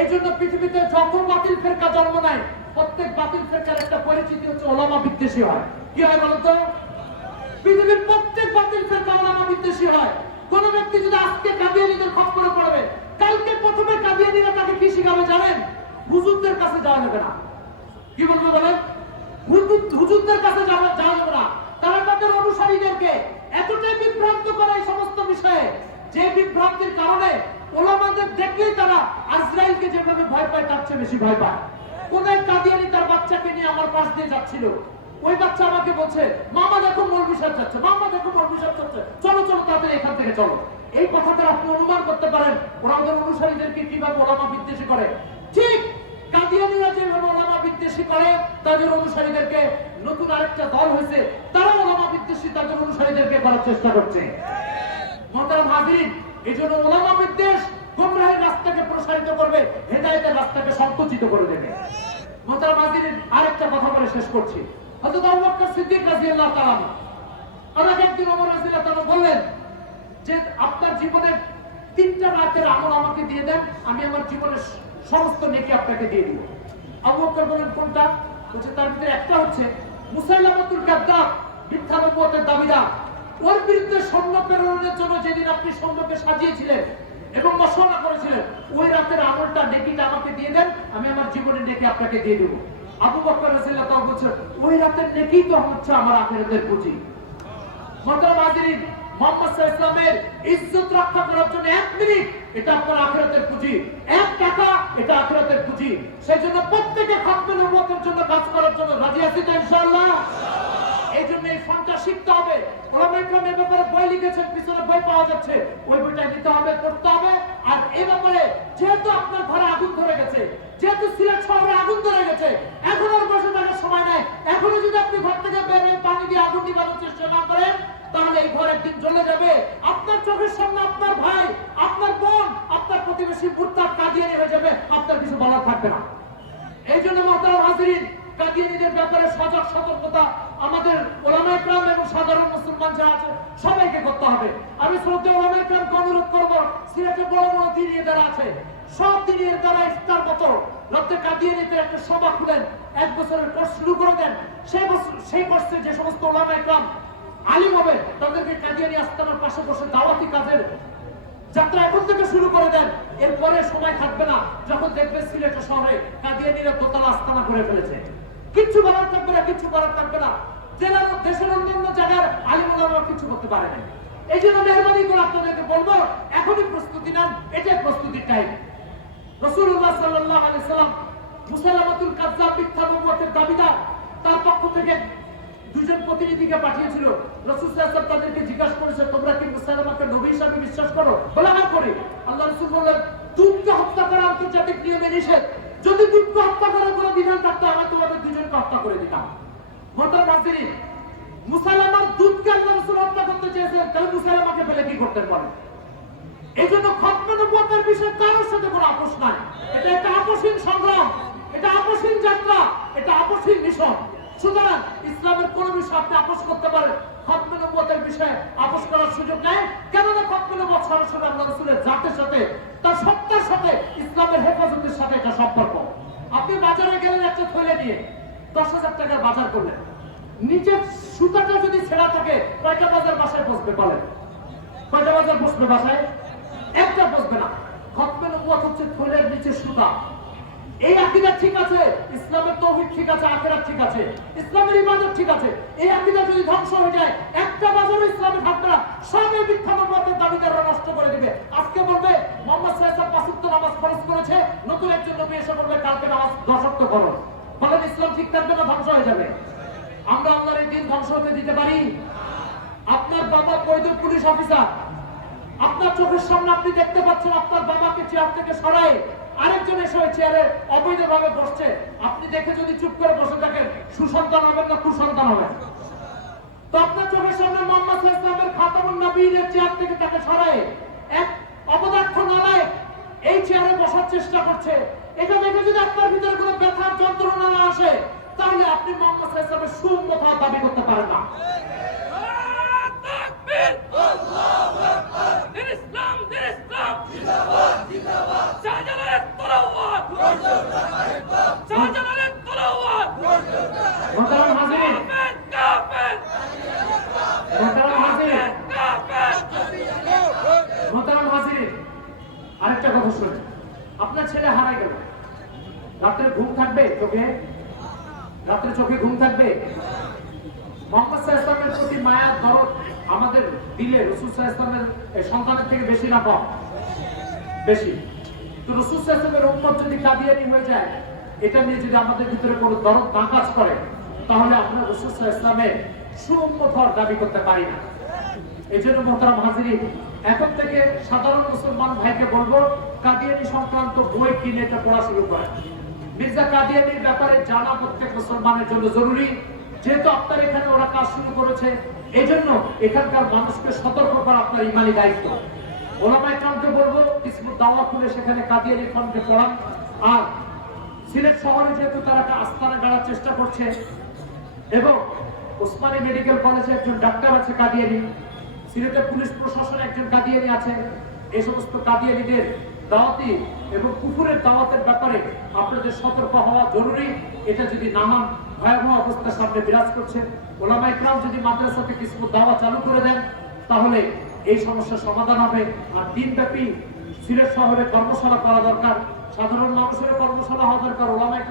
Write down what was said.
এই জন্য পৃথিবীতে যত বাতিল ফেরকা জন্ম নেয়, প্রত্যেক বাতিল ফেরকার একটা পরিচিতি হচ্ছে ওলামা বিদ্বেষী হয়। কি হয় বলতো পৃথিবীর প্রত্যেক বাতিল ফেরকা ওলামা বিদ্বেষী হয়। কোন ব্যক্তি যদি আজকে কাদিয়ানিদের খপ্পরে পড়বে, কালকে প্রথমে কাদিয়ানিরা তাকে কি শিখাবে জানেন? হুজুরদের কাছে যাওয়া যাবে না। কি বলব বলেন হুজুরদের কাছে যাওয়া যাবে না। তারা তাদের অনুসারীদেরকে এতটাই বিভ্রান্ত করে এই সমস্ত বিষয়ে যে বিভ্রান্তির কারণে ওলামাদের দেখলেই তারা আজরাইলকে যেভাবে ভয় পায়, তার চেয়ে বেশি ভয় পায়। কোন এক কাদিয়ানি তার বাচ্চাকে নিয়ে আমার পাশ দিয়ে যাচ্ছিল। ওই বাচ্চা আমাকে বলছে, মামা দেখো মৌলভী সাহেব যাচ্ছে, মামা দেখো মৌলভী সাহেব যাচ্ছে। চলো চলো তাদের এখান থেকে চলো। এই কথাটা আপনি অনুমান করতে পারেন, ওরা ওদের অনুসারীদেরকে কীভাবে ওলামা বিদ্বেষী করে। ঠিক কাদিয়ানিরা যেভাবে ওলামা বিদ্বেষী করে, তাদের অনুসারীদেরকে নতুন আরেকটা দল হয়েছে তারা ওলামা বিদ্বেষী তাদের অনুসারীদেরকে করার চেষ্টা করছে। মহতারাম হাজিরিন এই জন্য ওলামা বিদ্বেষ গোমরাহের রাস্তাকে প্রসারিত করবে, হেদায়েতের রাস্তাকে সংকুচিত করে দেবে। মহতারাম হাজিরিন আরেকটা কথা বলে শেষ করছি। হযরত আবু বকর সিদ্দিক তাআলা একদিন ওমর তাআলা বললেন যে, আপনার জীবনের তিনটা রাতের আমল আমাকে দিয়ে দেন, আমি আমার জীবনের সমস্ত নেকি আপনাকে দিয়ে দিব। আবু বকর বলেন কোনটা? বলছে, তার ভিতরে একটা হচ্ছে মুসাইলামাতুল কাদ্দাব, মিথ্যা নবুয়তের দাবিদার। ওর বিরুদ্ধে সৈন্য প্রেরণের জন্য যেদিন আপনি সৈন্যকে সাজিয়েছিলেন এবং মশলা করেছিলেন, ওই রাতের আমলটা নেকিটা আমাকে দিয়ে দেন, আমি আমার জীবনের নেকি আপনাকে দিয়ে দেবো। আবু বকর বলছে, ওই রাতের নেকি তো হচ্ছে আমার আখিরাতের পুঁজি। হাজিরিন, মোহাম্মদ ইসলামের ইজ্জত রক্ষা করার জন্য এক মিনিট এটা আপনার আখিরাতের পুঁজি। এক টাকা এটা আখিরাতের পুঁজি। সেই জন্য প্রত্যেকে খাতমে নবুয়তের জন্য কাজ করার জন্য রাজি আছি তো ইনশাআল্লাহ? ফোনটা শিখতে হবে। ওলামা ইকরাম এ ব্যাপারে বই লিখেছেন, পিছনে বই পাওয়া যাচ্ছে। ওই বইটা নিতে হবে, পড়তে হবে। আর এই ব্যাপারে যেহেতু আপনার ঘরে আগুন ধরে গেছে, যেহেতু সিলেট শহরে আগুন ধরে গেছে, এখন আর বসে থাকার সময় নাই। এখনও যদি আপনি ঘর থেকে পানি দিয়ে আগুন নিবানোর চেষ্টা না করেন, তাহলে এই ঘর একদিন জ্বলে যাবে। আপনার চোখের সামনে আপনার ভাই, আপনার বোন, আপনার প্রতিবেশী মুরতাদ কাদিয়ানি হয়ে যাবে। আপনার কিছু বলার থাকবে না। এই জন্য মহতারাম হাজিরিন কাদিয়ানিদের ব্যাপারে সজাগ, সতর্কতা আমাদের ওলামা ইকরাম এবং সাধারণ মুসলমান যারা আছে, সবাইকে করতে হবে। আমি শ্রদ্ধা ওলামা ইকরামকে অনুরোধ করব সিলেটে বড় বড় দিনিয়ে যারা আছে, সব দিনের দ্বারা ইফতার মতো রক্তে কাদিয়ানিতে একটা সভা খুলেন, এক বছরের কোর্স শুরু করে দেন। সেই বছর সেই কোর্সে যে সমস্ত ওলামা ইকরাম আলিম হবে, তাদেরকে কাদিয়ানি আস্তানার পাশে বসে দাওয়াতি কাজের যাত্রা এখন থেকে শুরু করে দেন। এরপরে সময় থাকবে না, যখন দেখবেন সিলেট শহরে কাদিয়ানিরা দোতলা আস্তানা করে ফেলেছে। কিচ্ছু বলার থাকবে না কিচ্ছু করার থাকবে না। জেলার দেশের অন্যান্য জায়গার আলিমুলামা কিছু করতে পারে না। এই জন্য মেহরবানি করে আপনাদেরকে বলব, এখনই প্রস্তুতি নেন, এটাই প্রস্তুতির টাইম রসুল্লাহ সাল্লাহ আলাইহি সাল্লাম মিথ্যা দাবিদার, তার পক্ষ থেকে দুজন প্রতিনিধিকে পাঠিয়েছিল। রসুল সাল্লাল্লাহু তাদেরকে জিজ্ঞাসা করেছে, তোমরা কি মুসালামাকে নবী হিসাবে বিশ্বাস করো? বলে হ্যাঁ করি। আল্লাহ রসুল বললেন দুধকে হত্যা করা আন্তর্জাতিক নিয়মে নিষেধ। যদি দুধকে হত্যা করার কোনো বিধান থাকতো আমি তোমাদের দুজনকে হত্যা করে দিতাম। মোতার নাজিরিন মুসালামার দুধকে আল্লাহ রসুল হত্যা করতে চেয়েছেন তাহলে মুসালামাকে ফেলে কি করতে পারে? এই জন্য খতমের বিষয়ে কারোর সাথে কোনো আপোষ নাই। এটা একটা আপোষহীন সংগ্রাম, এটা আপোষহীন যাত্রা, এটা আপোষহীন মিশন। সুতরাং ইসলামের কোন বিষয় আপনি আপোষ করতে পারেন খতমে বিষয়ে আপোষ করার সুযোগ নেই। কেননা খতমে সরাসরি আল্লাহ রাসূলের জাতের সাথে, তার সত্তার সাথে, ইসলামের হেফাজতের সাথে একটা সম্পর্ক। আপনি বাজারে গেলেন একটা থলে নিয়ে দশ হাজার টাকার বাজার করলেন। নিচের সুতাটা যদি ছেঁড়া থাকে, কয়টা বাজার বাসায় বসবে বলেন? কয়টা বাজার বসবে বাসায়? একটা বসবে না। খতমে নবুয়ত হচ্ছে থলের নিচে সুতা। এই আকীদা ঠিক আছে, ইসলামের তৌহিদ ঠিক আছে, আখিরাত ঠিক আছে, ইসলামের ইবাদত ঠিক আছে। এই আকীদা যদি ধ্বংস হয়ে যায়, একটা বাজারও ইসলামের না। সবে মিথ্যা নবুয়তের দাবিদাররা নষ্ট করে দিবে। আজকে বলবে, মোহাম্মদ সাল্লাল্লাহু আলাইহি পাঁচ ওয়াক্ত নামাজ ফরজ করেছে, নতুন একজন নবী এসে বলবে, কালকে নামাজ দশ ওয়াক্ত ফরজ। বলেন ইসলাম থাকবে না, ধ্বংস হয়ে যাবে। আমরা আল্লাহর এই দিন ধ্বংস হতে দিতে পারি? আপনার বাবা বৈধ পুলিশ অফিসার। আপনার চোখের সামনে আপনি দেখতে পাচ্ছেন, আপনার বাবাকে চেয়ার থেকে সরায় আরেকজন এসে ওই চেয়ারে অবৈধভাবে বসছে। আপনি দেখে যদি চুপ করে বসে থাকেন, সুসন্তান হবেন না কুসন্তান হবেন। তো আপনার চোখের সামনে মোহাম্মদ ইসলামের খাতামুন নবীনের চেয়ার থেকে তাকে সরায় এক অপদার্থ নালায় এই চেয়ারে বসার চেষ্টা করছে এটা দেখে যদি আপনার ভিতরে কোনো ব্যথার যন্ত্রণা না আসে তাহলে আপনি মোহাম্মদ সুন্নত হওয়ার দাবি করতে পারেন না তাকবীর দিন ইসলাম দিন ইসলাম শাহজালালের তলোয়ার শাহজালালের তলোয়ার মোহতারাম হাজির কাফের মোহতারাম হাজির কাফের মোহতারাম হাজির আরেকটা কথা শুনে আপনার ছেলে হারাই গেল রাত্রে ঘুম থাকবে চোখে? রাত্রে চোখে ঘুম থাকবে? মোহাম্মদ সাহা ইসলামের প্রতি মায়া, দরদ আমাদের দিলে রসুল সাহা ইসলামের সন্তানের থেকে বেশি না কম। বেশি। তো রসুল সাহা ইসলামের উম্মত যদি কাদিয়ানি হয়ে যায়, এটা নিয়ে যদি আমাদের ভিতরে কোনো দরদ না কাজ করে, তাহলে আমরা রসুল সাহা ইসলামের সুউম্মত হওয়ার দাবি করতে পারি না। এই জন্য মোহতারাম হাজিরি এখন থেকে সাধারণ মুসলমান ভাইকে বলব, কাদিয়ানি সংক্রান্ত বই কিনে এটা পড়া শুরু করে মির্জা কাদিয়ানির ব্যাপারে জানা প্রত্যেক মুসলমানের জন্য জরুরি। যেহেতু আপনার এখানে ওরা কাজ শুরু করেছে এই জন্য এখানকার মানুষকে সতর্ক করা আপনার ইমানি দায়িত্ব। ওলামা ইকরামকে বলব দাওয়া করে সেখানে কাদিয়ানি পড়ান। আর সিলেট শহরে যেহেতু তারা আস্থানা গাড়ার চেষ্টা করছে, এবং ওসমানী মেডিকেল কলেজে একজন ডাক্তার আছে কাদিয়ানি, সিলেটের পুলিশ প্রশাসনে একজন কাদিয়ানি আছে এই সমস্ত কাদিয়ানিদের দাওয়াতি এবং কুকুরের দাওয়াতের ব্যাপারে আপনাদের সতর্ক হওয়া জরুরি। এটা যদি না ভয়াবহ অবস্থার সামনে বিরাজ করছে। ওলামাই ক্রাম যদি মাদ্রাসাতে কিছু দাওয়া চালু করে দেন, তাহলে এই সমস্যার সমাধান হবে। আর দিনব্যাপী সিলেট শহরে কর্মশালা করা দরকার। সাধারণ মানুষের কর্মশালা হওয়া দরকার। ওলামাই